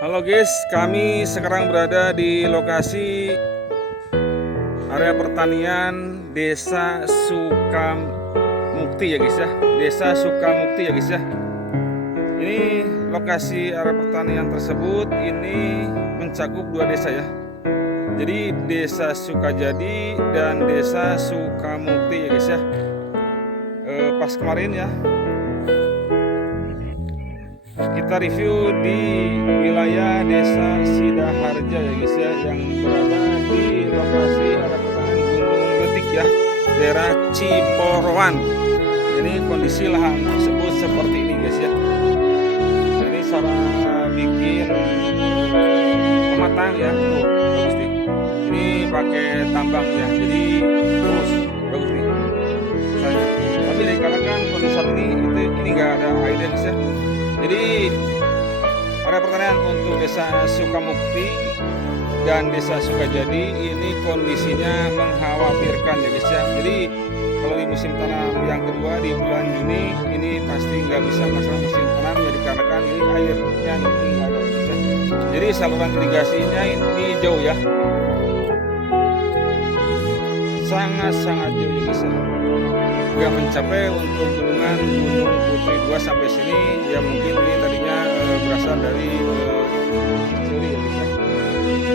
Halo guys, kami sekarang berada di lokasi area pertanian Desa Sukamukti ya guys ya. Desa Sukamukti ya guys ya. Ini lokasi area pertanian tersebut ini mencakup dua desa ya. Jadi Desa Sukajadi dan Desa Sukamukti ya guys ya. Pas kemarin ya kita review di wilayah Desa Sidaharja ya guys ya, yang berada di lokasi area pertanian Gunung Letik ya, daerah Ciporoan. Ini kondisi lahan tersebut seperti ini guys ya. Ini cara bikin pematang ya, tuh bagus nih. Ini pakai tambang ya, jadi terus bagus nih. Tapi dikarenakan kondisi saat ini nggak ada air ya guys ya. Jadi area pertanian untuk Desa Sukamukti dan Desa Sukajadi ini kondisinya mengkhawatirkan ya guys ya. Jadi kalau di musim tanam yang kedua di bulan Juni ini pasti nggak bisa melaksanakan musim tanam ya, dikarenakan ini airnya nggak ada guys ya. Jadi saluran irigasinya ini jauh ya, sangat jauh ya guys ya. Nggak mencapai untuk gunungan Gunung Putri 2 sampai sini ya, mungkin ini tadinya berasal dari Cicuri ya guys ya.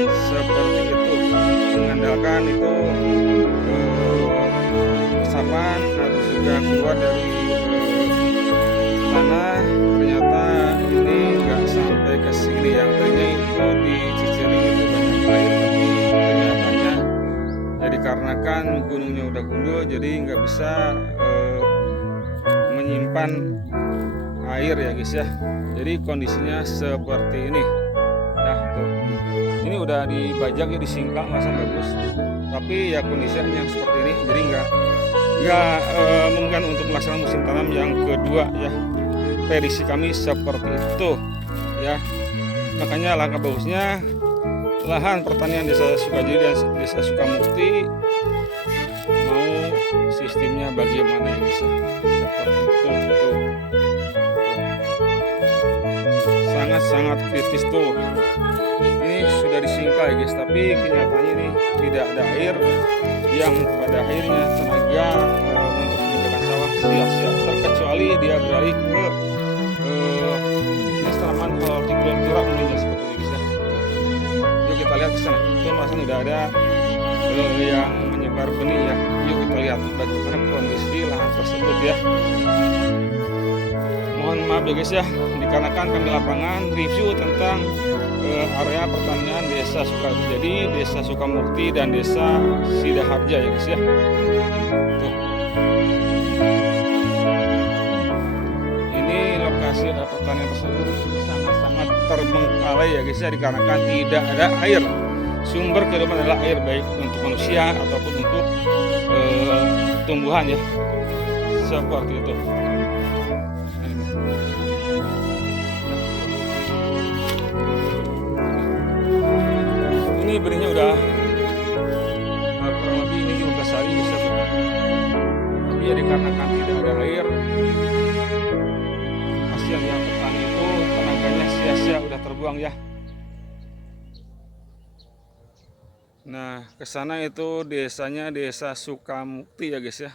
Seperti itu, mengandalkan itu resapan atau juga keluar dari tanah, ternyata ini nggak sampai ke sini. Yang tadinya itu di Cicuri itu banyak air, tapi kenyataannya ya dikarenakan gunungnya udah gundul jadi nggak bisa menyimpan air ya guys ya. Jadi kondisinya seperti ini. Nah tuh, ini udah dibajak ya, disingkang masang bagus, tapi ya kondisinya seperti ini, jadi nggak mungkin untuk melaksanakan musim tanam yang kedua ya. Prediksi kami seperti itu ya. Makanya langkah bagusnya lahan pertanian Desa Sukajadi dan Desa Sukamukti mau sistemnya bagaimana ya guys ya. Seperti itu tuh. Sangat kritis tuh. Ini sudah disingkal ya guys, tapi kenyataannya ini tidak ada air, yang pada akhirnya tenaga untuk menjaga sawah sia-sia, terkecuali dia beralih ke jenis tanaman hortikultura umumnya seperti ini guys ya. Yuk kita lihat ke sana. Itu masih udah ada yang menyebar benih ya. Yuk kita lihat bagaimana kondisi lahan tersebut ya. Mohon maaf ya guys ya, dikarenakan kami lapangan review tentang area pertanian Desa Sukajadi, Desa Sukamukti dan Desa Sidaharja ya guys ya. Tuh. Ini lokasi area pertanian tersebut sangat terbengkalai ya guys ya, dikarenakan tidak ada air. Sumber kehidupan adalah air, baik untuk manusia ataupun untuk tumbuhan ya. Seperti itu. Ini benihnya udah kurang lebih ini 15 hari bisa tuh. Tapi ya dikarenakan tidak ada air, hasil yang petani itu tenaganya sia-sia, udah terbuang ya. Nah kesana itu desanya Desa Sukamukti ya guys ya.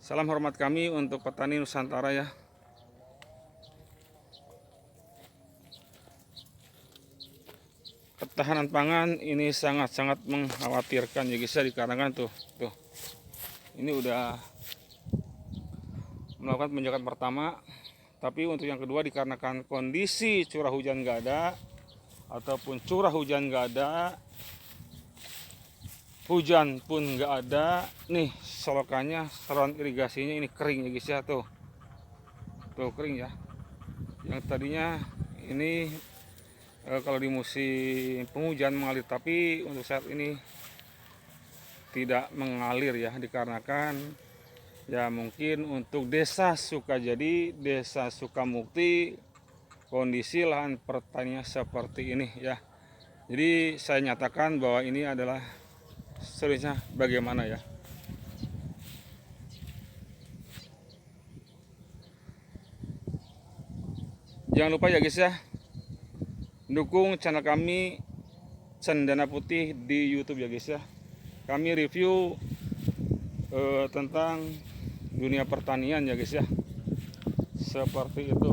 Salam hormat kami untuk petani Nusantara ya. Ketahanan pangan ini sangat mengkhawatirkan ya guys ya, dikarenakan tuh ini udah melakukan penjagaan pertama, tapi untuk yang kedua dikarenakan kondisi curah hujan nggak ada ataupun curah hujan nggak ada, hujan pun nggak ada nih, solokannya, saluran irigasinya ini kering ya guys ya. Tuh kering ya, yang tadinya ini kalau di musim penghujan mengalir, tapi untuk saat ini tidak mengalir ya, dikarenakan ya mungkin untuk Desa Sukajadi, Desa Sukamukti kondisi lahan pertanian seperti ini ya. Jadi saya nyatakan bahwa ini adalah seriusnya bagaimana ya. Jangan lupa ya guys ya, dukung channel kami Cendana Putih di YouTube ya guys ya. Kami review tentang dunia pertanian ya guys ya. Seperti itu.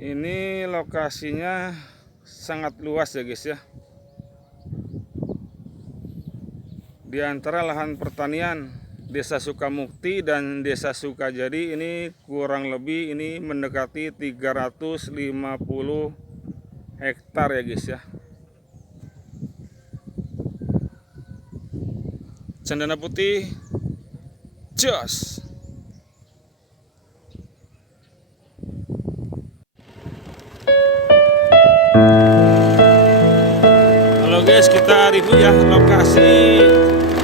Ini lokasinya sangat luas ya guys ya. Di antara lahan pertanian Desa Sukamukti dan Desa Sukajadi ini kurang lebih ini mendekati 350 hektar ya guys ya. Cendana Putih, jos. Halo guys, kita review ya lokasi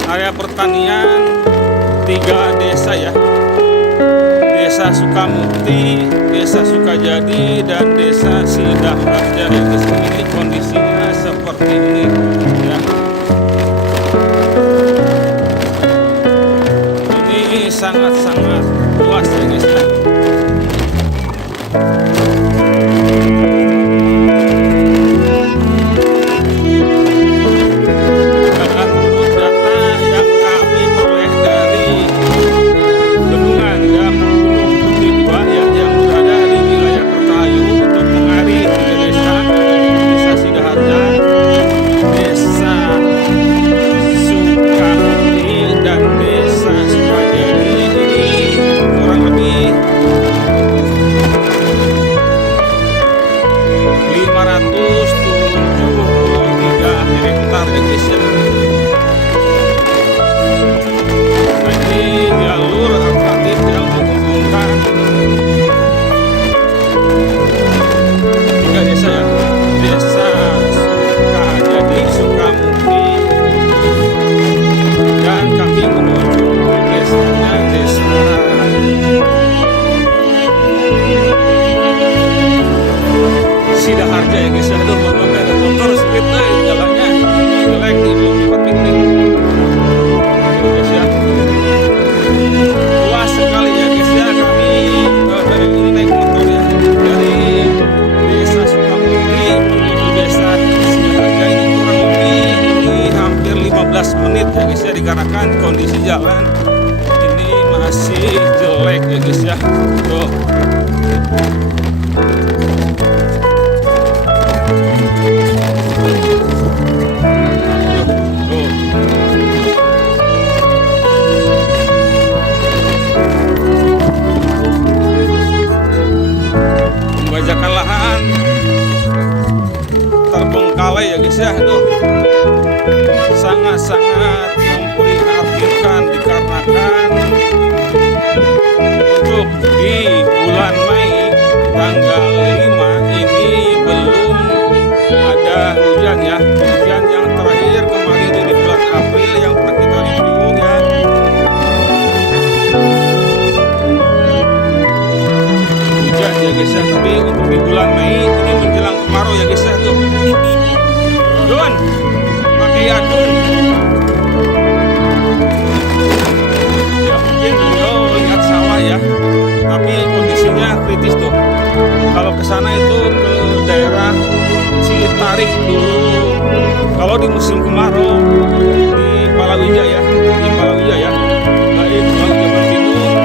area pertanian 3 desa ya. Desa Sukamukti, Desa Sukajadi, dan Desa Sidaharja ya guys. Ini kondisinya seperti ini ya. Ini sangat-sangat luas ya guys ya. Sidaharja ya guys ya. Aduh, motor speed jalannya jelek nih, belum cepat piknik guys ya. Luas sekali ya guys ya. Kami dari ini naik motor ya, dari Desa Sukamukti menuju Desa Sidaharja ini kurang lebih ini hampir 15 menit ya guys ya, dikarenakan kondisi jalan ini masih jelek ya guys ya. Tuh. Membajakan lahan terbengkalai ya guys ya. Tuh, sangat-sangat memprihatinkan dikarenakan untuk di bulan Mei tanggal 5 ini belum ada hujan ya. Hujan yang terakhir kemarin di bulan April yang pernah kita review ya. Hujan ya guys ya, tapi untuk di bulan Mei ini menjelang kemarau ya guys ya. Tuh, Dun, pakai adun ya, mungkin beliau lihat sawah ya, tapi kondisinya kritis tuh. Kalau ke sana itu ke daerah Citarik dulu. Kalau di musim kemarau di Palawijaya, baik Jawa Timur,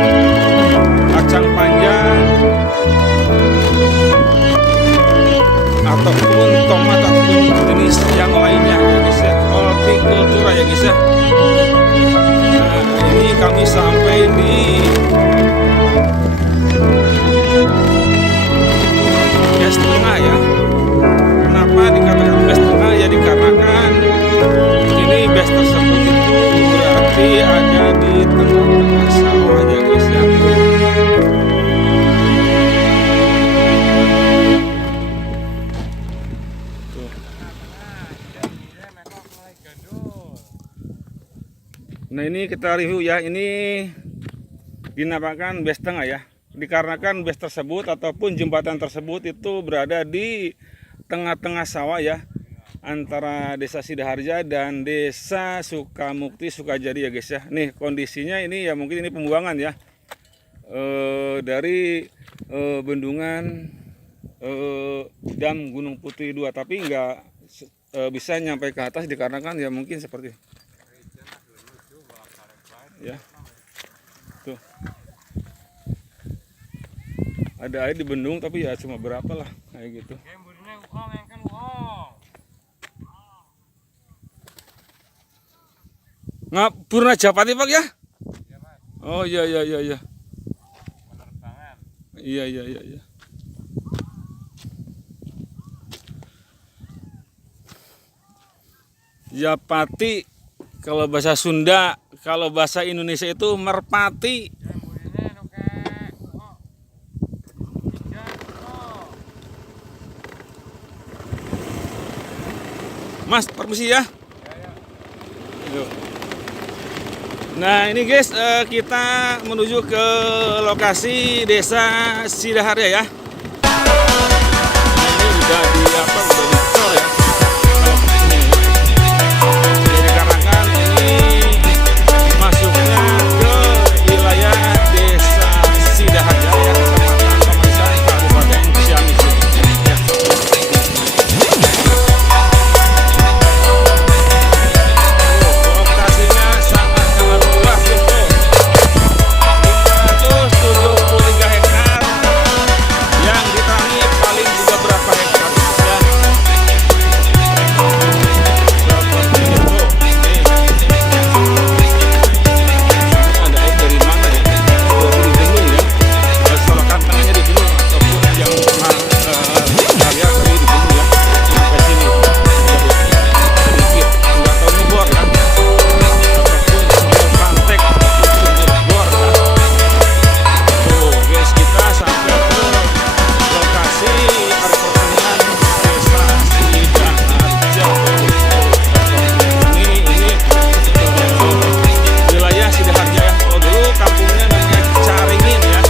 kacang panjang ataupun tomat ataupun jenis yang lainnya ya guys ya, hortikultura ya guys ya. Nah, ini kami sampai di Bes Tengah ya. Kenapa dikatakan Bes Tengah ya, dikarenakan ini bes tersebut itu berarti ada di tengah-tengah sawah ya guys ya. Nah, ini kita review ya, ini dinamakan Bes Tengah ya, dikarenakan bes tersebut ataupun jembatan tersebut itu berada di tengah-tengah sawah ya, antara Desa Sidaharja dan Desa Sukamukti Sukajadi ya guys ya. Nih kondisinya ini ya, mungkin ini pembuangan ya, dari bendungan dam Gunung Putri 2, tapi nggak bisa nyampe ke atas dikarenakan ya mungkin seperti ya tuh ada air di bendung tapi ya cuma berapa lah kayak gitu. Ngapurna Japati Pak ya? Oh iya iya iya iya. Iya iya iya iya. Japati kalau bahasa Sunda, kalau bahasa Indonesia itu merpati. Mas, permisi ya. Nah ini guys, kita menuju ke lokasi desa Sidaharja ya. Ini udah di apa? Udah dicor ya. Dikarenakan ini masuknya ke wilayah desa Sidaharja ya, Kecamatan Pamekasan, Kabupaten Ciamis. Ya. Lokasinya sangat luas itu. 573 hektar yang ditanami paling juga berapa hektar ya. Seperti itu. Ada air dari mana ya? Dari gunung ya. Solokan tengahnya di gunung ataupun yang area tadi di gunung ya. Sampai sini sedikit nggak tahu ngebor ya. Ataupun sumur pantek ataupun sumur bor ya. Tuh guys, kita sampai ke lokasi pertanian desa Sidaharja. Ini wilayah Sidaharja ya. Kalau dulu kampungnya namanya Caringin ya.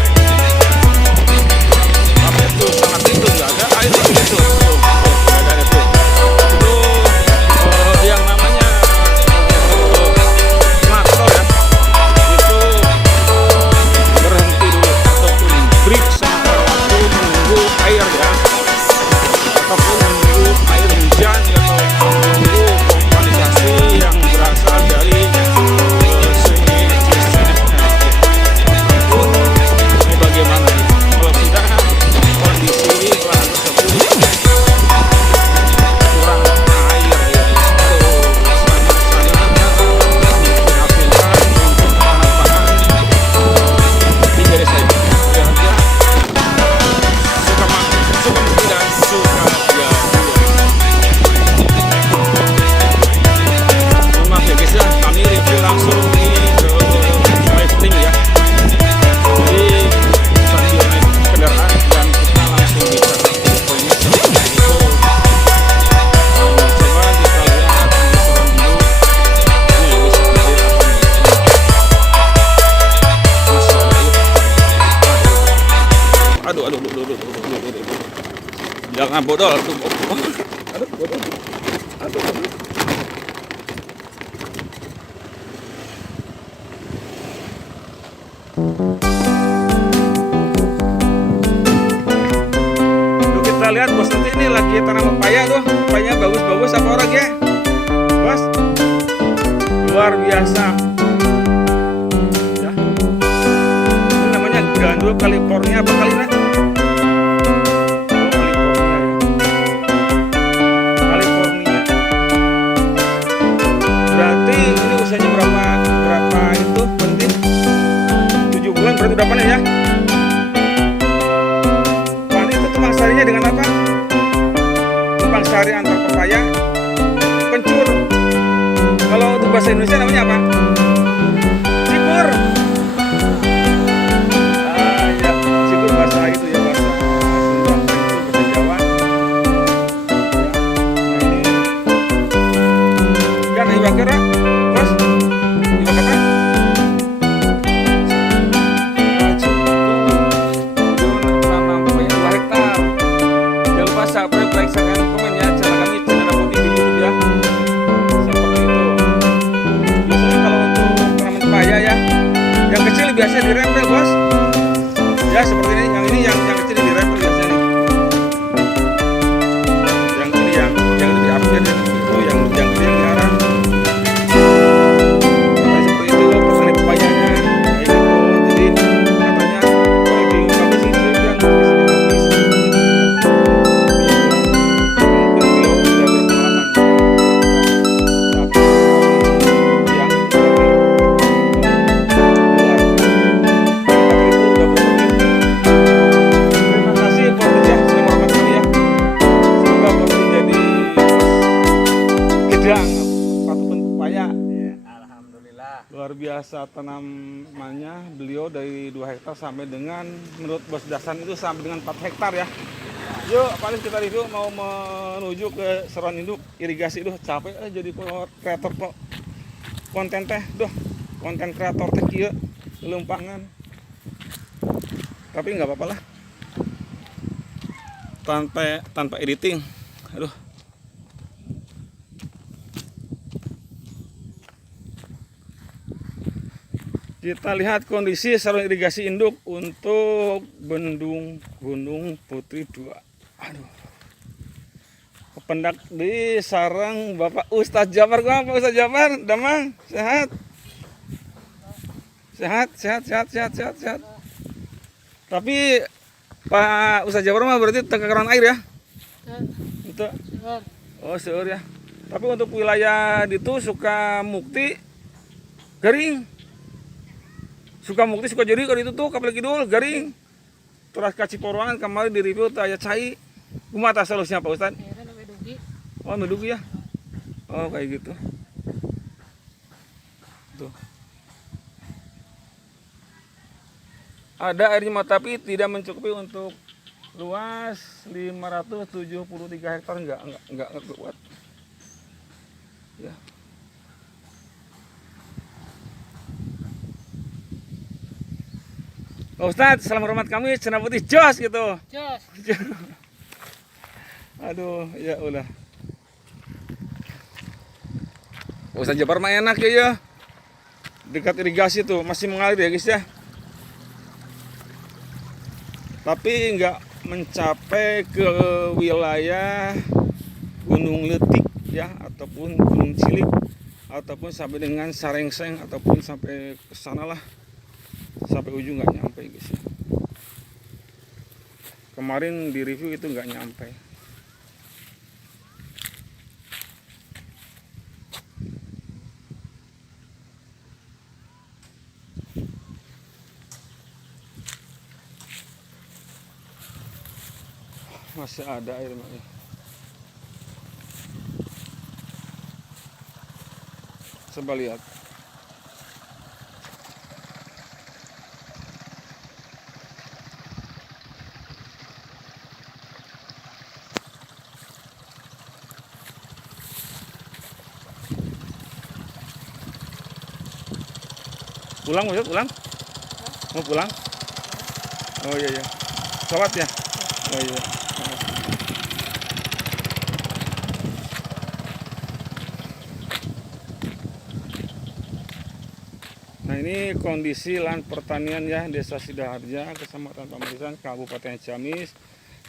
Tapi itu sangat itu nggak ada air lagi itu. Tuh, nggak ada itu. Itu yang namanya traktor ya. Itu berhenti dulu ataupun break sementara waktu menunggu air ya, ataupun menunggu air hujan atau menunggu pompanisasi yang berasal dari sungai Cisadane. Ataupun ini bagaimana nih kalau sudah kondisi lahan tersebut kurang air ya, itu sangat-sangat memprihatinkan untuk anak-anak di desa ini. Sidaharja, Sukamukti dan Sukajadi. Maaf ya guys ya, kami review langsung ini ke lifting ya. Jadi sambil naik kendaraan dan kita langsung bisa poinnya seperti itu. Coba kita lihat penasaran dulu. Ini bisa jadi apa nih? Masih ada air. Aduh. Jangan bodol tuh. Aduh, bodol. Aduh. Tuh kita lihat bos, nanti ini lagi tanam pepaya tuh. Pepayanya bagus-bagus apa orang ya? Bos. Luar biasa. Ya. Ini namanya Gandul California apa kali nak? California. Berarti ini usianya berapa itu penting? 7 bulan berarti udah panen ya. Panen itu tumpang sarinya dengan apa? Tumpang sari antar pepaya kencur. Kalau untuk bahasa Indonesia namanya apa? Cikur. Ya, cikur bahasa itu ya, bahasa Sunda, kencur bahasa Jawa. Ya, nah ini iba kira, bos, iba apa? Nanam pepaya 2 hektar. Jangan lupa subscribe, like, share, dan komen ya channel kami, channel Rapoti di YouTube ya. Seperti itu. Biasanya kalau Ya seperti ini, yang kecil di rapper biasanya nih. Yang ini yang lebih update dan itu yang gede yang diarah. Katanya seperti itu petani pepayanya kayak gitu. Jadi katanya kalau di kami sih yang isinya habis. Mungkin beliau sudah berpengalaman. Satu yang terima kasih buat ya, selamat makan ya. Semoga bos jadi gedang patupun pepaya. Ya, alhamdulillah. Luar biasa tanamannya beliau dari 2 hektar sampai dengan menurut Bos Dasan itu sampai dengan 4 hektar ya. Yuk, paling kita review mau menuju ke seron induk irigasi. Duh, capek jadi kreator konten teh. Duh, konten kreator teh kieu lempangan. Tapi nggak apa-apa lah. Tanpa editing. Aduh. Kita lihat kondisi saluran irigasi induk untuk Bendung Gunung Putri 2. Aduh. Kependak di sarang Bapak Ustadz Jabar. Gua Pak Ustadz Jabar, damang, sehat. Sehat. Tapi Pak Ustadz Jabar mah berarti tekaran air ya? Itu. Oh, seur ya. Tapi untuk wilayah itu Sukamukti garing. Sukamukti Sukajadi kalau itu tuh Kapel Kidul garing. Terus ka Ciporongan kemarin di review teh aya cai. Kumaha tah solusinya Pak Ustad? Oh, medugi ya. Oh, kayak gitu. Tuh. Ada air mata tapi tidak mencukupi untuk luas 573 hektar enggak kuat. Ya. Pak Ustadz, salam hormat kami, Cenah Putih jos gitu. Jos. Aduh, ya udah. Pak Ustadz Jabar mah enak ya. Dekat irigasi tuh, masih mengalir ya guys ya. Tapi nggak mencapai ke wilayah Gunung Letik ya, ataupun Gunung Cilik, ataupun sampai dengan Sarengseng, ataupun sampai ke sana lah. Sampai ujung nggak nyampe guys ya. Kemarin di review itu nggak nyampe. Masih ada air maknya. Coba lihat. Pulang Ustaz, pulang? Mau pulang? Oh iya. Sholat ya? Oh iya. Nah ini kondisi lahan pertanian ya Desa Sidaharja, Kecamatan Pamerisan, Kabupaten Ciamis.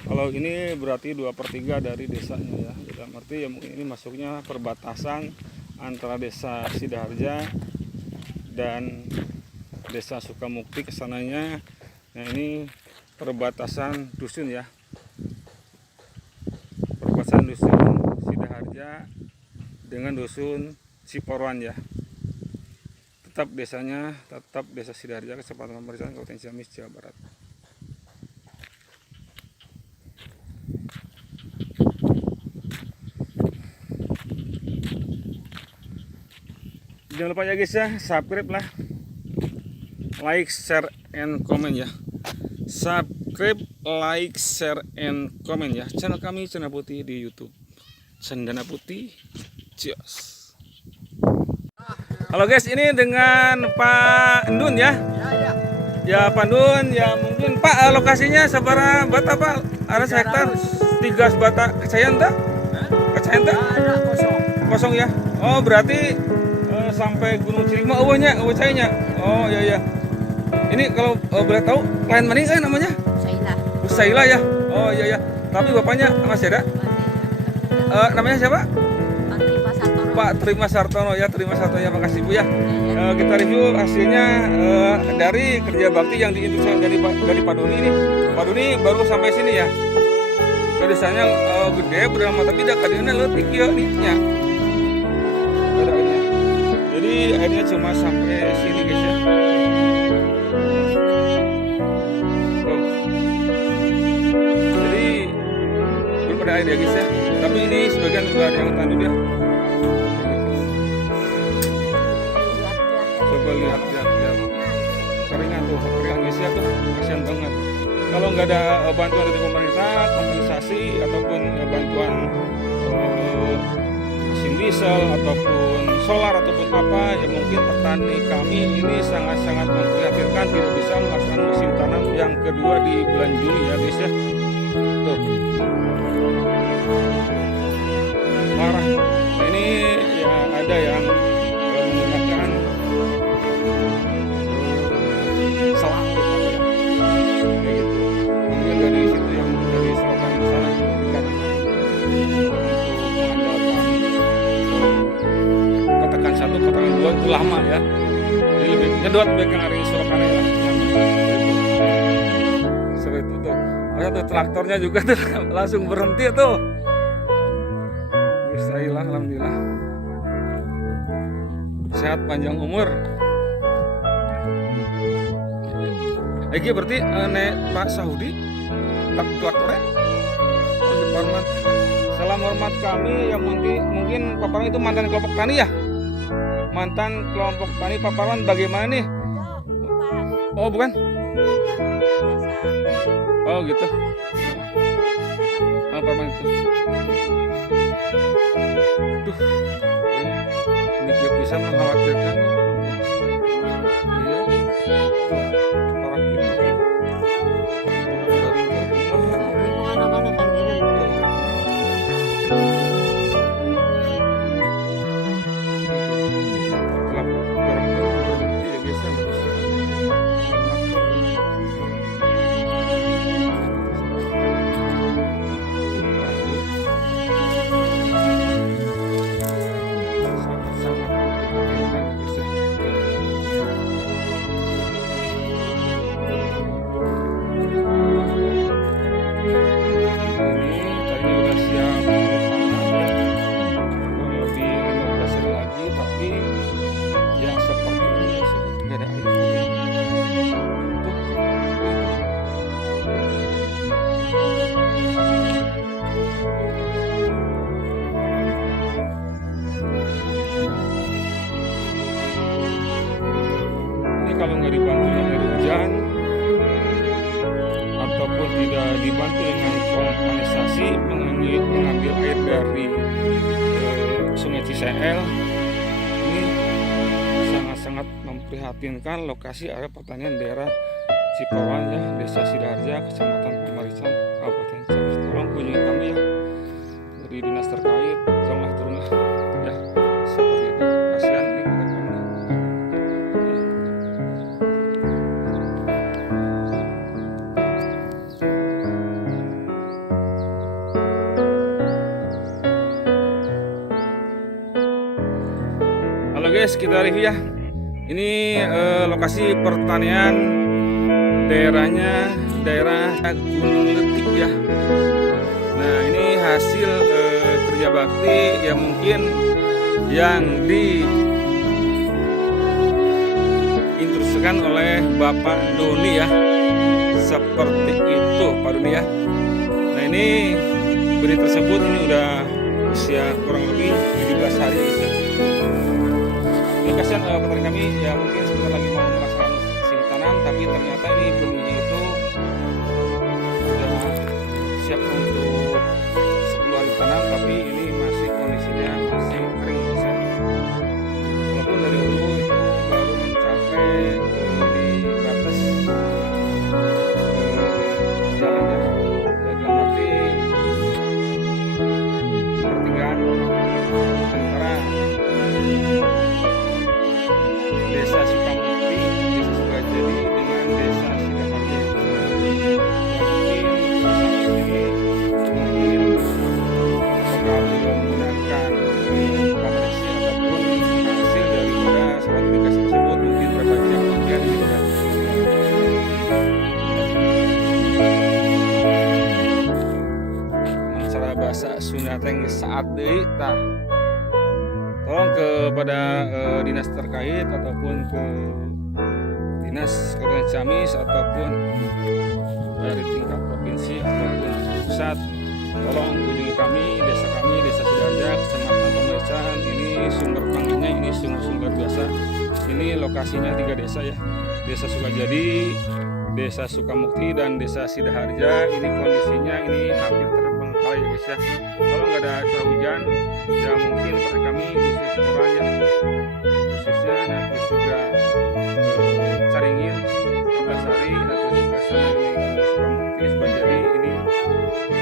Kalau ini berarti 2/3 dari desanya ya. Dalam arti ya mungkin ini masuknya perbatasan antara Desa Sidaharja dan Desa Sukamukti kesananya. Nah ini perbatasan dusun ya, perbatasan dusun Sidaharja dengan dusun Ciporongan ya. Tetap desanya tetap Desa Sidaharja, Kecamatan Pamerisan, Kabupaten Ciamis, Jawa Barat. Jangan lupa ya guys ya, subscribe lah, like, share, and comment ya. Subscribe, like, share, and comment ya. Channel kami Cenah Putih di YouTube. Cendana Putih, jos. Halo guys, ini dengan Pak Endun ya. Ya Pak Endun, ya mungkin Pak lokasinya seberapa bata Pak? Ada hektar 3 bata kecayan tak? Kecayan tak? Kosong ya. Oh berarti sampai Gunung Cilik mah eueuhnya, eueuh cainya. Oh iya. Ini kalau boleh tahu klien mana kan namanya? Saila. Usaila ya. Oh iya ya. Tapi bapaknya masih ada? Namanya siapa? Pak Terima Sartono. Pak Terima Sartono ya. Terima Sartono ya. Makasih Bu ya. Kita review hasilnya dari kerja bakti yang diinstruksikan dari Pak Doni ini. Pak Doni baru sampai sini ya. Tulisannya gede bernama tapi dah kadangnya letik ya nih nya. Ada ini. Jadi airnya cuma sampai sini guys ya. Tuh. Jadi belum ada air ya guys ya. Tapi ini sebagian sudah ada yang tanduk ya. Coba lihat. Keringan tuh, keringan guys ya tuh, kasihan banget. Kalau nggak ada bantuan dari pemerintah, kompensasi ataupun bantuan mesin diesel ataupun solar ataupun apa, ya mungkin petani kami ini sangat-sangat memprihatinkan tidak bisa melaksanakan musim tanam yang kedua di bulan Juni ya guys ya. Tuh. Parah. Nah, ini ya ada yang menggunakan selang gitu ya. Kayak gitu. Mungkin dari situ yang dari selatan sana kan untuk mengandalkan kotakan 1, kotakan 2 itu lama ya. Jadi lebih nyedot baik yang hari selokannya ya. Seperti itu tuh. Ada tuh traktornya juga tuh langsung berhenti tuh. Bismillah, alhamdulillah. Sehat panjang umur. Iki berarti nek Pak Saudi traktornya. Oh, Departemen. Salam hormat kami yang mungkin Pak Parwan itu mantan kelompok tani ya. Mantan kelompok tani Pak Parwan bagaimana nih? Oh bukan? Oh gitu. Pak Parwan itu. Duh, ini dia bisa mengkhawatirkan. Iya, parah gitu. Anak-anak kan gini. Kalau nggak dibantu dari hujan ataupun tidak dibantu dengan kompensasi mengambil air dari Sungai Ciseel, ini sangat-sangat memprihatinkan lokasi area pertanian daerah Cipawan ya, Desa Sidaharja, Kecamatan Pamarican, Kabupaten Ciamis. Tolong kunjungi kami ya dari dinas terkait, tolonglah turunlah ya seperti itu. Kasihan ini kita kami. Halo guys, kita review ya. Ini lokasi pertanian daerahnya daerah Gunung Letik ya. Nah ini hasil kerja bakti yang mungkin yang diinstruksikan oleh Bapak Doni ya. Seperti itu Pak Doni ya. Nah ini benih tersebut ini udah usia kurang lebih 17 hari gitu. Ini kasihan petani kami ya, mungkin sebentar lagi mau melaksanakan musim tanam, tapi ternyata ini benihnya itu sudah siap untuk 10 hari tanam, tapi ini masih kondisinya masih kering bisa. Walaupun dari hulu itu baru mencapai di batas jalan ya, dalam arti pertigaan antara Desa Sukamukti, Desa Sukajadi dengan datang saat deui tah tolong kepada dinas terkait ataupun ke dinas Kabupaten Ciamis ataupun dari tingkat provinsi ataupun pusat, tolong kunjungi kami, desa Sidoarjo, Kecamatan Pemeriksaan. Ini sumber pangannya ini sungguh-sungguh luar biasa. Ini lokasinya 3 desa ya, Desa Sukajadi, Desa Sukamukti, dan Desa Sidoarjo. Ini kondisinya ini hampir terbengkalai ya guys ya. Kalau nggak ada curah hujan, ya mungkin seperti kami khusus kurang ya, khususnya nah terus juga Caringin, Kertasari, dan terus juga sana ini Sukamukti, Sukajadi. Ini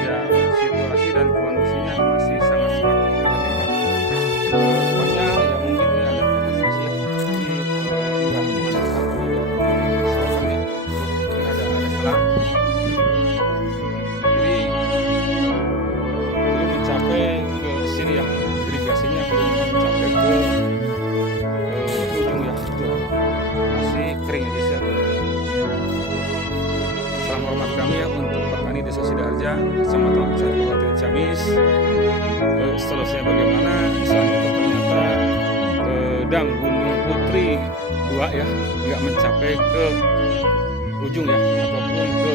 ya situasi dan kondisinya masih sangat memprihatinkan. Pokoknya ya mungkin ini ada investasi ya, ini nggak mengandalkan soalnya ini ada selang. Jadi belum mencapai ke sini ya, irigasinya belum mencapai ke ujung ya, itu masih kering ya guys ya. Salam hormat kami ya untuk petani Desa Sidoarjo, Kecamatan Kabupaten Ciamis. Seterusnya bagaimana? Selanjutnya ternyata Dang Gunung Putri 2 ya, nggak mencapai ke ujung ya, ataupun ke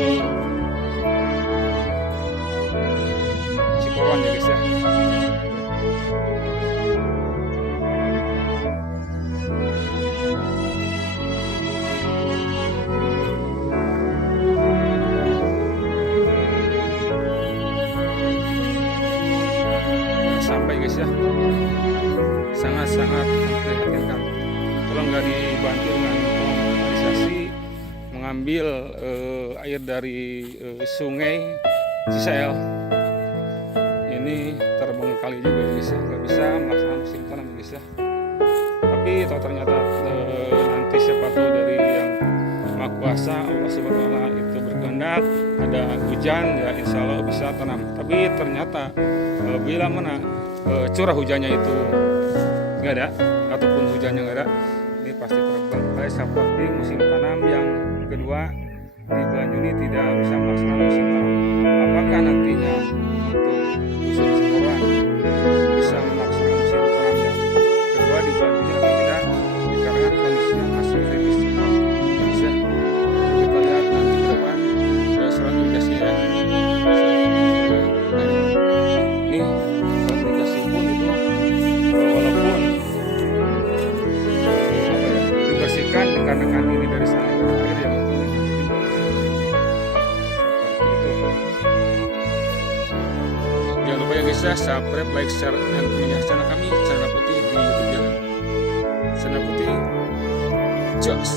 Cikoron ya guys ya. Sampai guys ya, sangat-sangat memprihatinkan. Kalau nggak dibantu dengan kanalisasi, mengambil air dari sungai Cisael, ini terbengkalai juga ya guys ya, nggak bisa melaksanakan musim tanam guys ya. Tapi ternyata nanti siapa tahu dari yang Maha Kuasa Allah Subhanahu wa Ta'ala itu berkehendak ada hujan ya, insya Allah bisa tanam. Tapi ternyata bila mana curah hujannya itu nggak ada ataupun hujannya nggak ada, ini pasti terbengkalai seperti musim tanam yang kedua di bulan Juni tidak bisa melaksanakan musim tanam. Apakah nantinya untuk dusun Cikoron bisa melaksanakan musim tanam yang kedua di bulan Juni atau tidak, dikarenakan kondisinya masih kritis bisa kita lihat nanti ke depan surat irigasi ya. Ini surat irigasi pun itu walaupun dibersihkan dikarenakan ini dari sana air yang jangan lupa ya guys ya, subscribe, like, share, dan punya channel kami, Channel Putih di YouTube ya. Channel Putih Jokes.